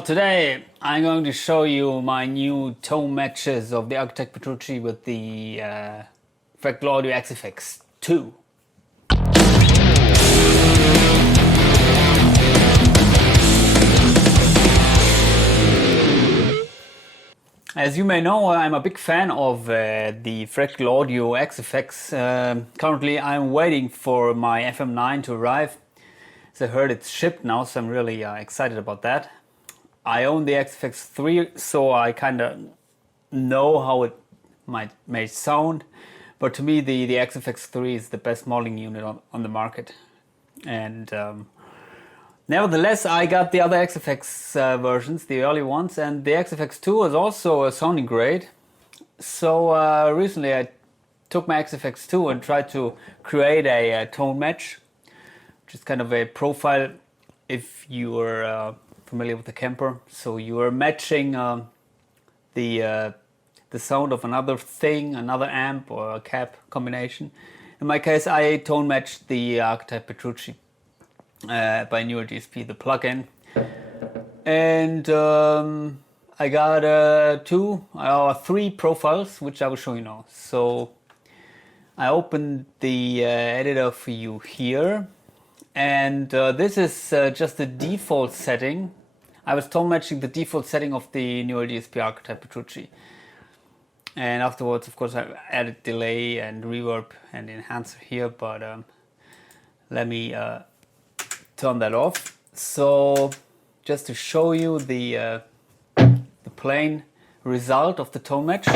Well, today I'm going to show you my new tone matches of the Archetype Petrucci with the Fractal Audio AxeFX 2. As you may know, I'm a big fan of the Fractal Audio AxeFX. Currently I'm waiting for my FM9 to arrive. As I heard it's shipped now, so I'm really excited about that. I own the AxeFX 3, so I kind of know how it may sound. But to me, the AxeFX 3 is the best modeling unit on the market. And nevertheless, I got the other AxeFX versions, the early ones, and the AxeFX 2 is also sounding great. So recently I took my AxeFX 2 and tried to create a tone match, which is kind of a profile if you are familiar with the Kemper. So you are matching the sound of another thing, another amp or a cab combination. In my case, I tone matched the Archetype Petrucci by Newer DSP, the plugin, and I got three profiles, which I will show you now. So I opened the editor for you here, and this is just the default setting. I was tone matching the default setting of the Newer DSP Archetype Petrucci, and afterwards, of course, I added delay and reverb and enhancer here, but let me turn that off. So just to show you the plain result of the tone match.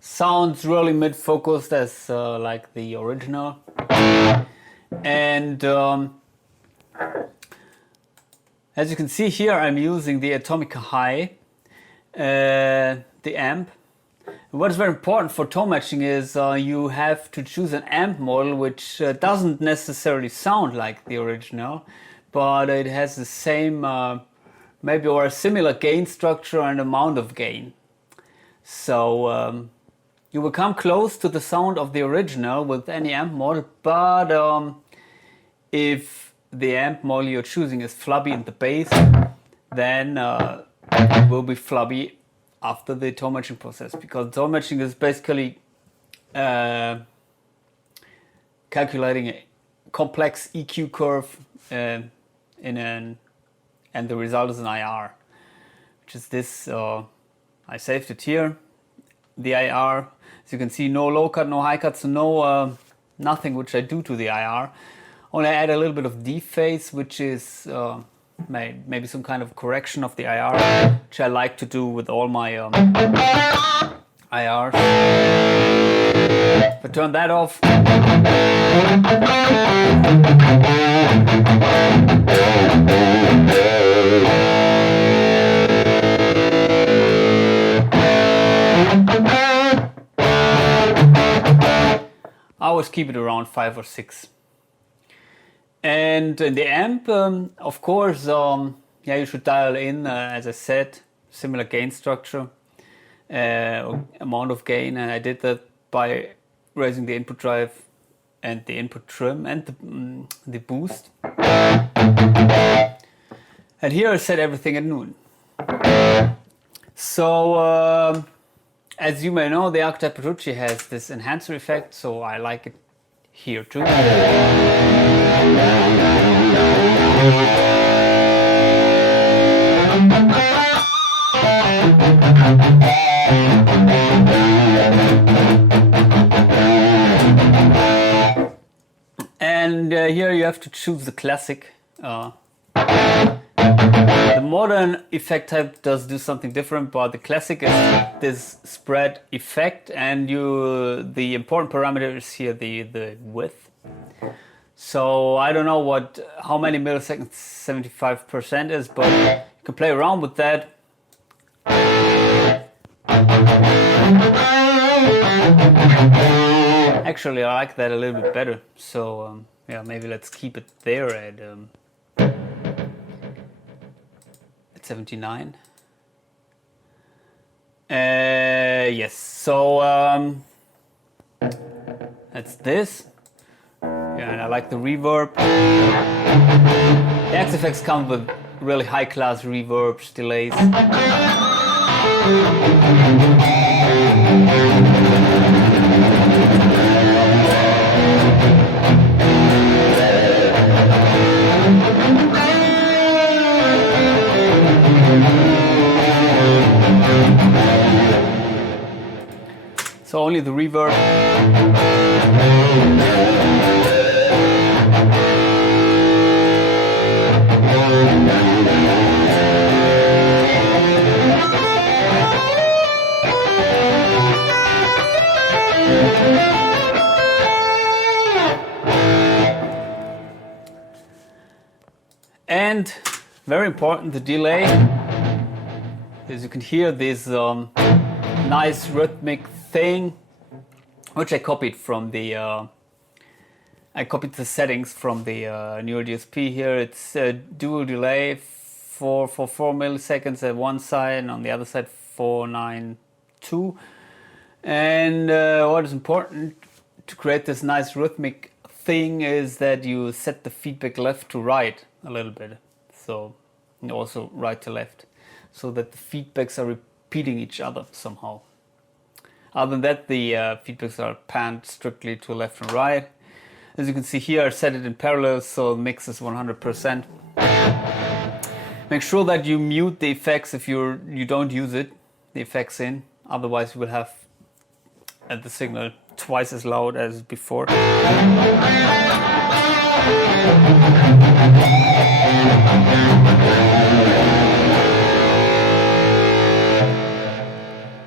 Sounds really mid-focused as like the original, and as you can see here, I'm using the Atomica High, the amp. And what is very important for tone matching is you have to choose an amp model which doesn't necessarily sound like the original, but it has the same maybe or a similar gain structure and amount of gain. So you will come close to the sound of the original with any amp model, but if the amp model you're choosing is flubby in the bass, then it will be flubby after the tone matching process, because tone matching is basically calculating a complex EQ curve and the result is an IR, which is this. I saved it here. The IR, as you can see, no low cut, no high cut, so no nothing which I do to the IR. Only I add a little bit of dephase, which is maybe some kind of correction of the IR, which I like to do with all my IRs. If I turn that off, I always keep it around 5 or 6. And in the amp, of course, yeah, you should dial in, as I said, similar gain structure, amount of gain, and I did that by raising the input drive and the input trim and the boost. And here I set everything at noon. So as you may know, the Archetype Petrucci has this enhancer effect, so I like it here too. And here you have to choose the classic. The modern effect type does do something different, but the classic is this spread effect, and the important parameter is here the width. So I don't know how many milliseconds 75% is, but you can play around with that. Actually, I like that a little bit better. So yeah, maybe let's keep it there at 79. Yes. So that's this. Yeah, and I like the reverb. The AxeFX comes with really high-class reverbs, delays. So only the reverb. And very important, the delay. As you can hear this nice rhythmic thing, which I copied from the I copied the settings from the newer DSP here. It's a dual delay for 4 milliseconds at one side, and on the other side 492. And what is important to create this nice rhythmic thing is that you set the feedback left to right a little bit, so and also right to left, so that the feedbacks are repeating each other somehow. Other than that, the feedbacks are panned strictly to left and right. As you can see here, I set it in parallel, so the mix is 100%. Make sure that you mute the effects if you don't use it, the effects in. Otherwise, you will have the signal twice as loud as before.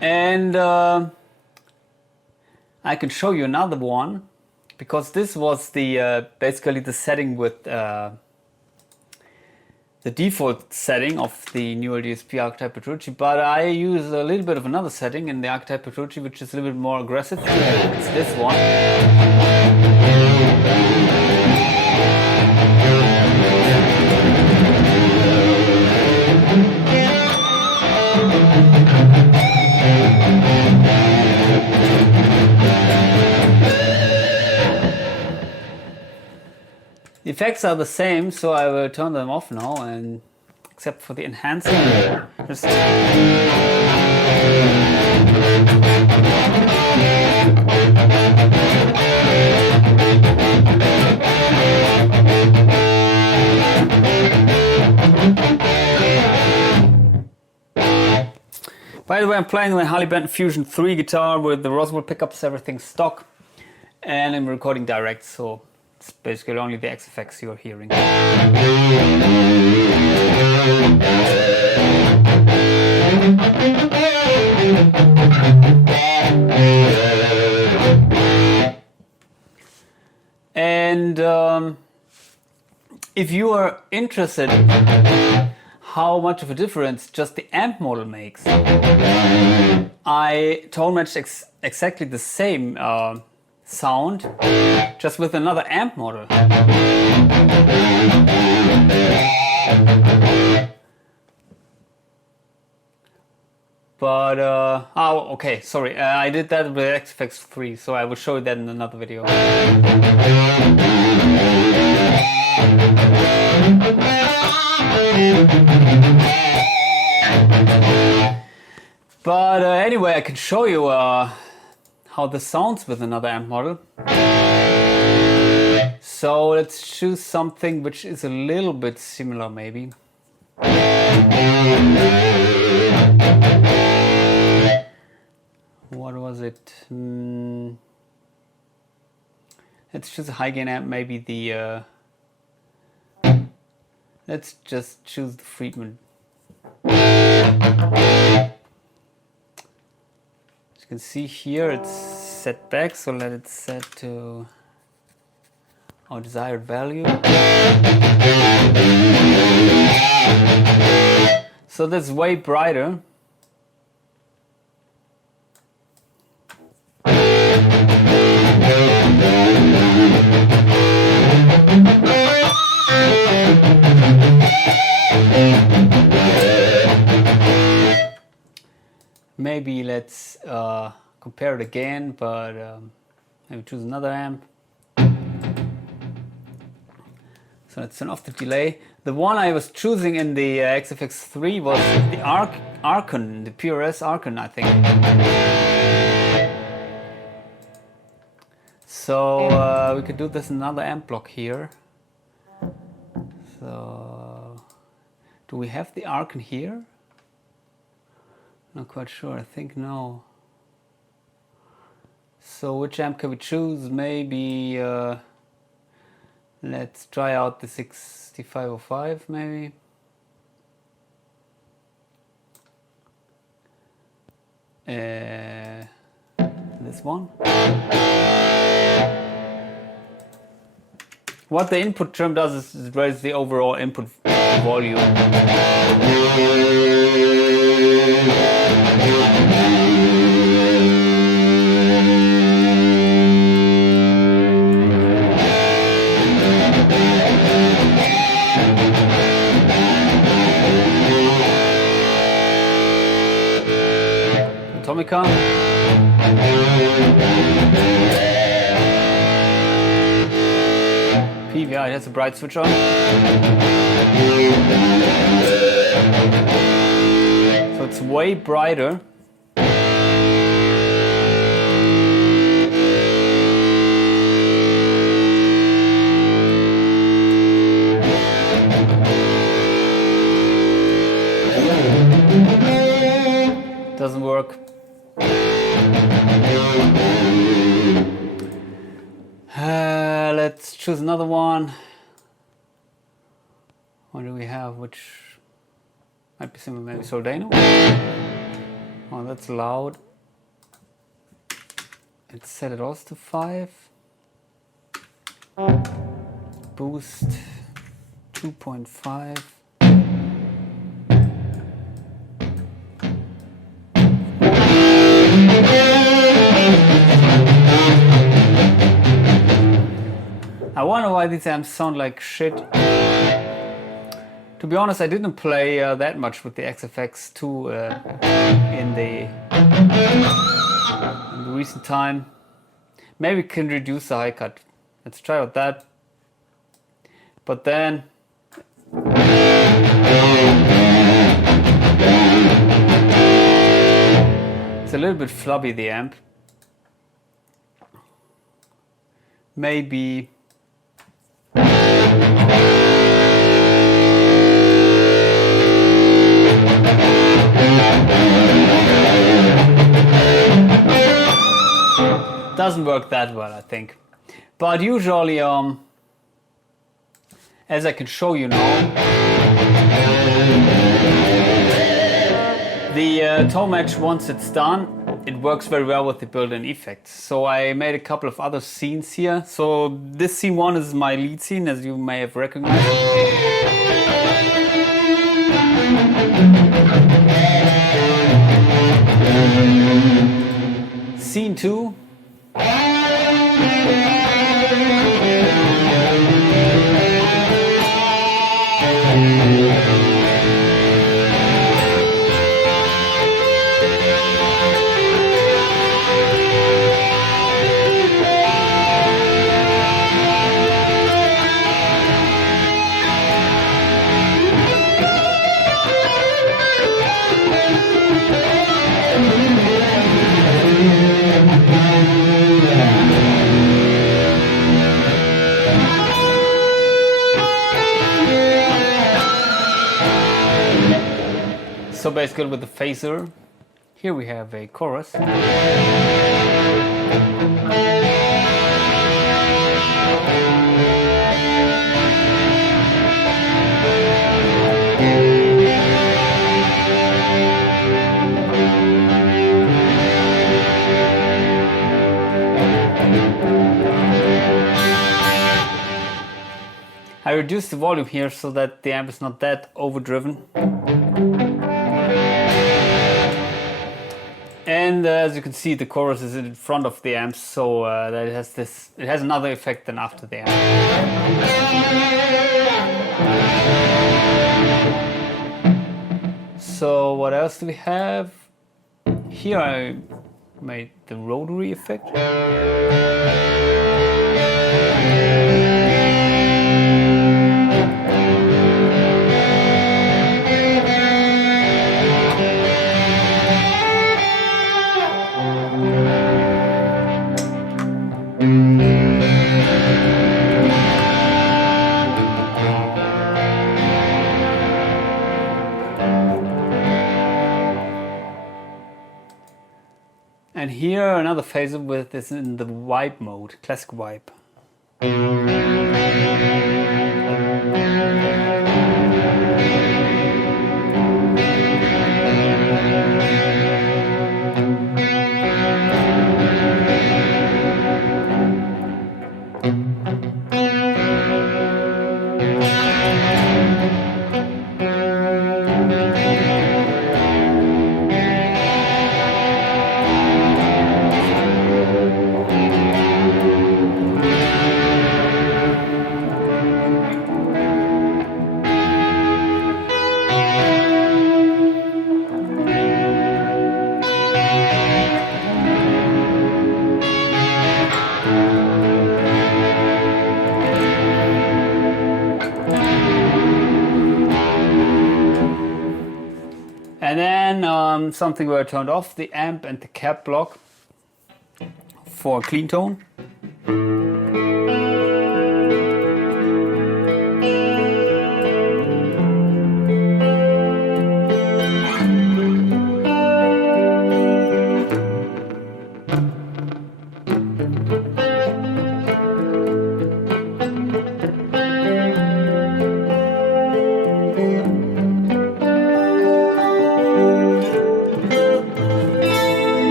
And I can show you another one, because this was the basically the setting with the default setting of the newer DSP Archetype Petrucci, but I use a little bit of another setting in the Archetype Petrucci, which is a little bit more aggressive. It's this one. The effects are the same, so I will turn them off now, and except for the enhancer. By the way, I'm playing my Harley Benton Fusion 3 guitar with the Roswell pickups, everything stock, and I'm recording direct, so it's basically only the AxeFX you're hearing. And if you are interested how much of a difference just the amp model makes, I tone matched exactly the same sound, just with another amp model. But, oh, okay, sorry, I did that with AxeFX 3, so I will show you that in another video. But anyway, I can show you how this sounds with another amp model. So let's choose something which is a little bit similar, maybe. What was it? Let's choose a high gain amp, maybe the let's just choose the Friedman. As you can see here, it's set back, so let it set to our desired value. So that's way brighter. Maybe let's compare it again, but maybe choose another amp. So let's turn off the delay. The one I was choosing in the AxeFX 3 was the Archon, the PRS Archon, I think. So we could do this in another amp block here. So do we have the Archon here? Not quite sure, I think no. So which amp can we choose? Maybe let's try out the 6505 maybe. This one. What the input term does is it raises the overall input volume. Atomica. PVI, it has a bright switch on. So it's way brighter. Doesn't work. Let's choose another one. What do we have? Which might be similar, maybe Soldano. Oh, that's loud. Let's set it also to 5. Boost 2.5. I wonder why these amps sound like shit. To be honest, I didn't play that much with the AxeFX 2 in the recent time. Maybe we can reduce the high cut. Let's try out that. But then it's a little bit flubby, the amp. Maybe doesn't work that well, I think. But usually, as I can show you now, the tone match, once it's done, it works very well with the built-in effects. So I made a couple of other scenes here. So this scene 1 is my lead scene, as you may have recognized. Scene 2. So basically with the phaser, here we have a chorus. reduced the volume here so that the amp is not that overdriven. And as you can see, the chorus is in front of the amp, so that it has another effect than after the amp. So what else do we have? Here I made the rotary effect. And here another phaser with this in the wipe mode, classic wipe. And then something where I turned off the amp and the cap block for clean tone.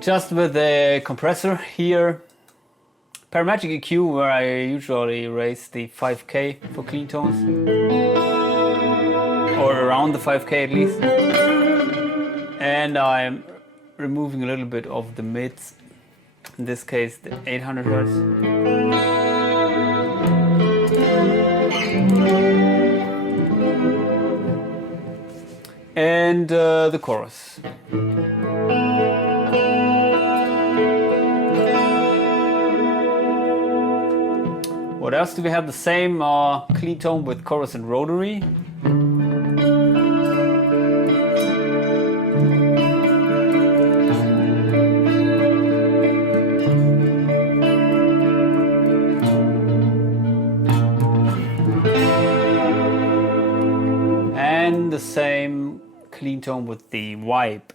Just with the compressor here, parametric EQ, where I usually raise the 5K for clean tones, or around the 5K at least. And I'm removing a little bit of the mids, in this case the 800 Hz. And the chorus. What else do we have? The same clean tone with chorus and rotary. And the same clean tone with the wipe.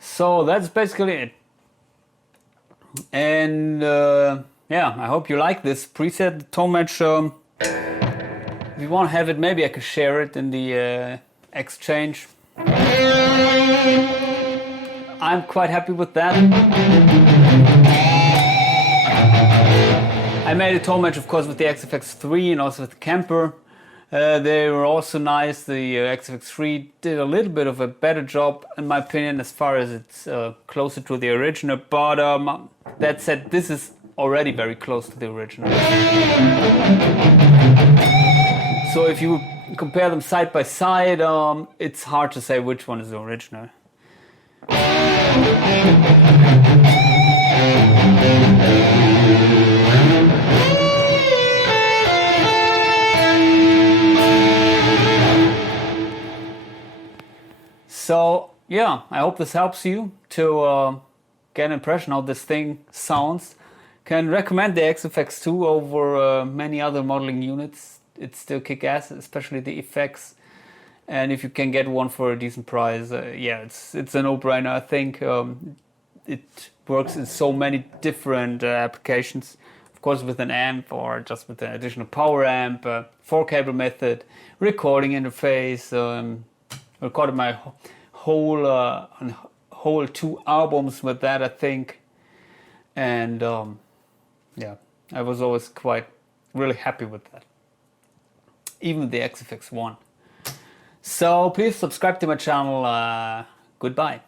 So that's basically it. And yeah, I hope you like this preset, the tone match. If you want to have it, maybe I could share it in the exchange. I'm quite happy with that. I made a tone match, of course, with the AxeFX 3 and also with the Camper. They were also nice. The AxeFX 3 did a little bit of a better job, in my opinion, as far as it's closer to the original. But that said, this is already very close to the original. So if you compare them side by side, it's hard to say which one is the original. So yeah, I hope this helps you to get an impression how this thing sounds. Can recommend the AxeFX 2 over many other modeling units. It's still kick-ass, especially the effects. And if you can get one for a decent price, yeah, it's a no-brainer, I think. it works in so many different applications. Of course, with an amp or just with an additional power amp, 4-cable method, recording interface. Recorded my whole 2 albums with that, I think. And yeah, I was always really happy with that. Even the AxeFX 1. So please subscribe to my channel. Goodbye.